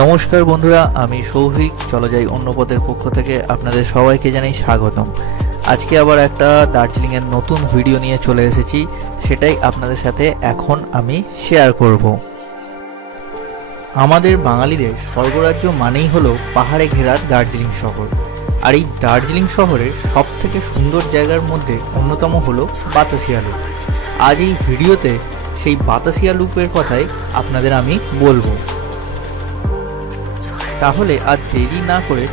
নমস্কার বন্ধুরা, আমি সৌভিক চলো যাই অন্য পথের পক্ষ থেকে আপনাদের সবাইকে জানাই স্বাগতম। আজকে আবার একটা দার্জিলিংয়ের নতুন ভিডিও নিয়ে চলে এসেছি, সেটাই আপনাদের সাথে এখন আমি শেয়ার করব। আমাদের বাঙালিদের স্বর্গরাজ্য মানেই হলো পাহাড়ে ঘেরা দার্জিলিং শহর। আর এই দার্জিলিং শহরের সব থেকে সুন্দর জায়গার মধ্যে অন্যতম হলো বাতাসিয়া লুপ। আজ এই ভিডিওতে সেই বাতাসিয়া লুপের কথাই আপনাদের আমি বলবো। তাহলে আর দেরি না করে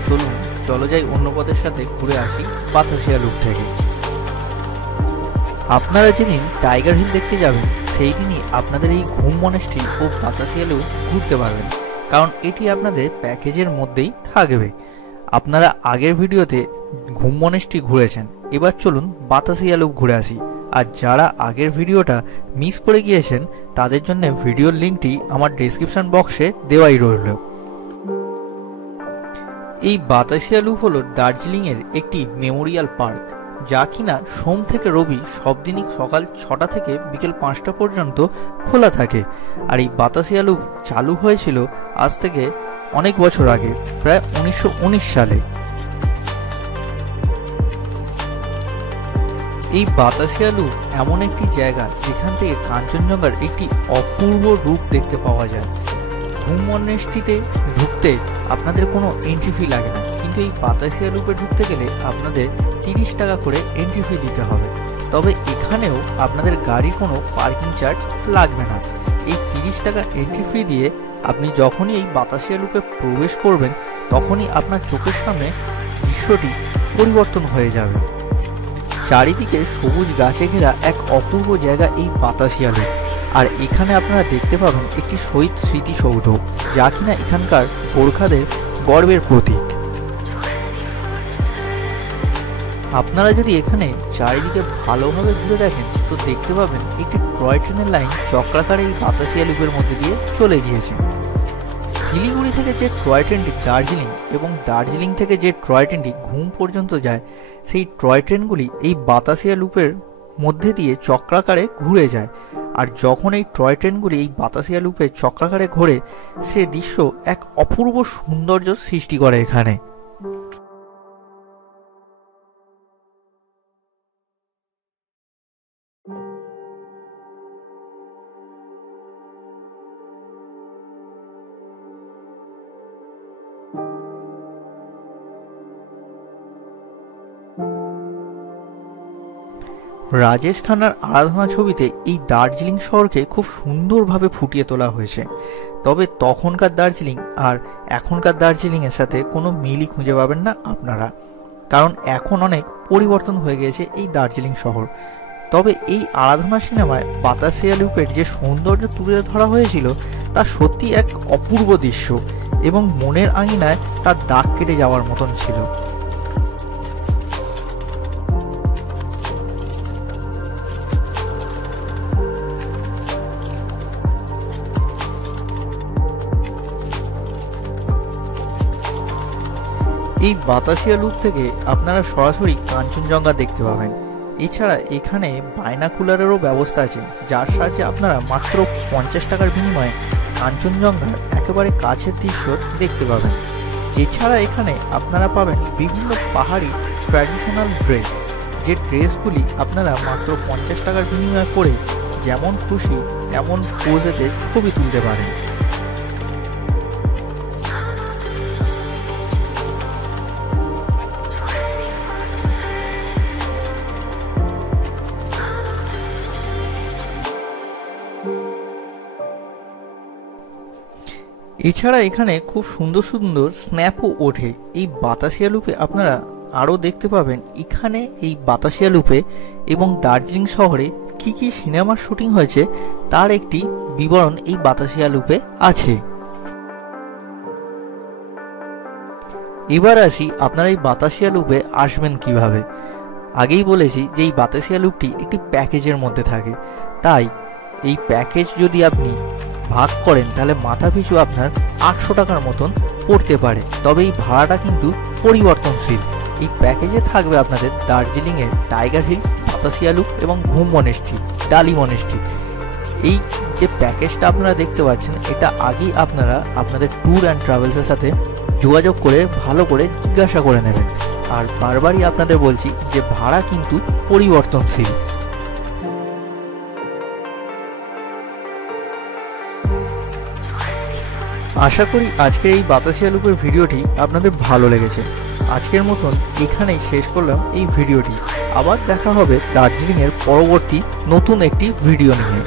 চলো যাই অন্য পথের সাথে ঘুরে আসি বাতাসিয়া লুপ থেকে। আপনারা যেদিন টাইগার হিল দেখতে যাবেন সেই দিনই আপনাদের এই ঘুম মনেস্ট্রি ও বাতাসিয়া লুপ ঘুরতে পারবেন, কারণ এটি আপনাদের প্যাকেজের মধ্যেই থাকবে। আপনারা আগের ভিডিওতে ঘুম মনেস্ট্রি ঘুরেছেন, এবার চলুন বাতাসিয়া লুপ ঘুরে আসি। আর যারা আগের ভিডিওটা মিস করে গিয়েছেন তাদের জন্য ভিডিওর লিঙ্কটি আমার ডেসক্রিপশন বক্সে দেওয়াই রইল। এই বাতাসিয়া লুপ হলো দার্জিলিংয়ের একটি মেমোরিয়াল পার্ক, যা কিনা সোম থেকে রবি সব দিনই সকাল 6টা থেকে বিকেল 5টা পর্যন্ত খোলা থাকে। আর এই বাতাসিয়া লুপ চালু হয়েছিল আজ থেকে অনেক বছর আগে, প্রায় 1919 সালে। এই বাতাসিয়া লুপ এমন একটি জায়গা যেখান থেকে কাঞ্চনজঙ্ঘার একটি অপূর্ব রূপ দেখতে পাওয়া যায়। ঘুম মনেস্ট্রিতে ঢুকতে আপনাদের কোনো এন্ট্রি ফি লাগে না, কিন্তু এই বাতাসিয়া লুপে ঢুকতে গেলে আপনাদের 30 টাকা করে এন্ট্রি ফি দিতে হবে। তবে এখানেও আপনাদের গাড়ি কোনো পার্কিং চার্জ লাগবে না। এই 30 টাকা এন্ট্রি ফি দিয়ে আপনি যখনই এই বাতাসিয়া লুপে প্রবেশ করবেন তখনই আপনার চোখের সামনে দৃশ্যটি পরিবর্তন হয়ে যাবে। চারিদিকে সবুজ গাছে ঘেরা এক অপূর্ব জায়গা এই বাতাসিয়া লুপ। আর এখানে আপনারা দেখতে পাবেন একটি শহীদ স্মৃতিসৌধ, যা কিনা এখানকার গোর্খাদের গর্বের প্রতীক। আপনারা যদি এখানে চারিদিকে ভালোভাবে ঘুরে দেখেন তো দেখতে পাবেন একটি টয় ট্রেনের লাইন চক্রাকারে এই বাতাসিয়া লুপের মধ্যে দিয়ে চলে গিয়েছে। শিলিগুড়ি থেকে যে টয় ট্রেনটি দার্জিলিং এবং দার্জিলিং থেকে যে টয় ট্রেনটি ঘুম পর্যন্ত যায়, সেই টয় ট্রেনগুলি এই বাতাসিয়া লুপের মধ্যে দিয়ে চক্রাকারে ঘুরে যায়। আর যখন এই টয় ট্রেনগুলি এই বাতাসিয়া লুপে চক্রাকারে ঘোরে, সে দৃশ্য এক অপূর্ব সৌন্দর্য সৃষ্টি করে এখানে। রাজেশ খান্নার আরাধনা ছবিতে এই দার্জিলিং শহরকে খুব সুন্দরভাবে ফুটিয়ে তোলা হয়েছে। তবে তখনকার দার্জিলিং আর এখনকার দার্জিলিংয়ের সাথে কোনো মিলই খুঁজে পাবেন না আপনারা, কারণ এখন অনেক পরিবর্তন হয়ে গিয়েছে এই দার্জিলিং শহর। তবে এই আরাধনা সিনেমায় বাতাসিয়া লুপের যে সৌন্দর্য তুলে ধরা হয়েছিল তা সত্যি এক অপূর্ব দৃশ্য এবং মনের আঙিনায় তার দাগ কেটে যাওয়ার মতন ছিল। এই বাতাসিয়া লুপ থেকে আপনারা সরাসরি কাঞ্চনজঙ্ঘা দেখতে পাবেন। এছাড়া এখানে বাইনাকুলারেরও ব্যবস্থা আছে, যার সাহায্যে আপনারা মাত্র 50 টাকার বিনিময়ে কাঞ্চনজঙ্ঘার একেবারে কাছের দৃশ্য দেখতে পাবেন। এছাড়া এখানে আপনারা পাবেন বিভিন্ন পাহাড়ি ট্র্যাডিশনাল ড্রেস, যে ড্রেসগুলি আপনারা মাত্র 50 টাকার বিনিময়ে করে যেমন খুশি তেমন পোজেতে ছবি তুলতে পারেন। এছাড়া এখানে খুব সুন্দর সুন্দর স্ন্যাপও ওঠে এই বাতাসিয়া লুপে। আপনারা আরও দেখতে পাবেন এখানে এই বাতাসিয়া লুপে এবং দার্জিলিং শহরে কি কি সিনেমার শুটিং হয়েছে তার একটি বিবরণ এই বাতাসিয়া লুপে আছে। এবার আসি আপনারা এই বাতাসিয়া লুপে আসবেন কিভাবে। আগেই বলেছি যে এই বাতাসিয়া লুপটি একটি প্যাকেজের মধ্যে থাকে, তাই এই প্যাকেজ যদি আপনি ভাগ করেন তাহলে মাথা পিছু আপনার 800 টাকার মতন পড়তে পারে। তবে এই ভাড়াটা কিন্তু পরিবর্তনশীল। এই প্যাকেজে থাকবে আপনাদের দার্জিলিংয়ের টাইগার হিল, বাতাসিয়া লুপ এবং ঘুম মনেস্ট্রি, ডালি মনেস্ট্রি। এই যে প্যাকেজটা আপনারা দেখতে পাচ্ছেন, এটা আগেই আপনারা আপনাদের ট্যুর অ্যান্ড ট্রাভেলসের সাথে যোগাযোগ করে ভালো করে জিজ্ঞাসা করে নেবেন। আর বারবারই আপনাদের বলছি যে ভাড়া কিন্তু পরিবর্তনশীল। আশা করি আজকের এই বাতাসিয়া লুপের ভিডিওটি আপনাদের ভালো লেগেছে। আজকের মতন এখানেই শেষ করলাম এই ভিডিওটি। আবার দেখা হবে দার্জিলিংয়ের পরবর্তী নতুন একটি ভিডিও নিয়ে।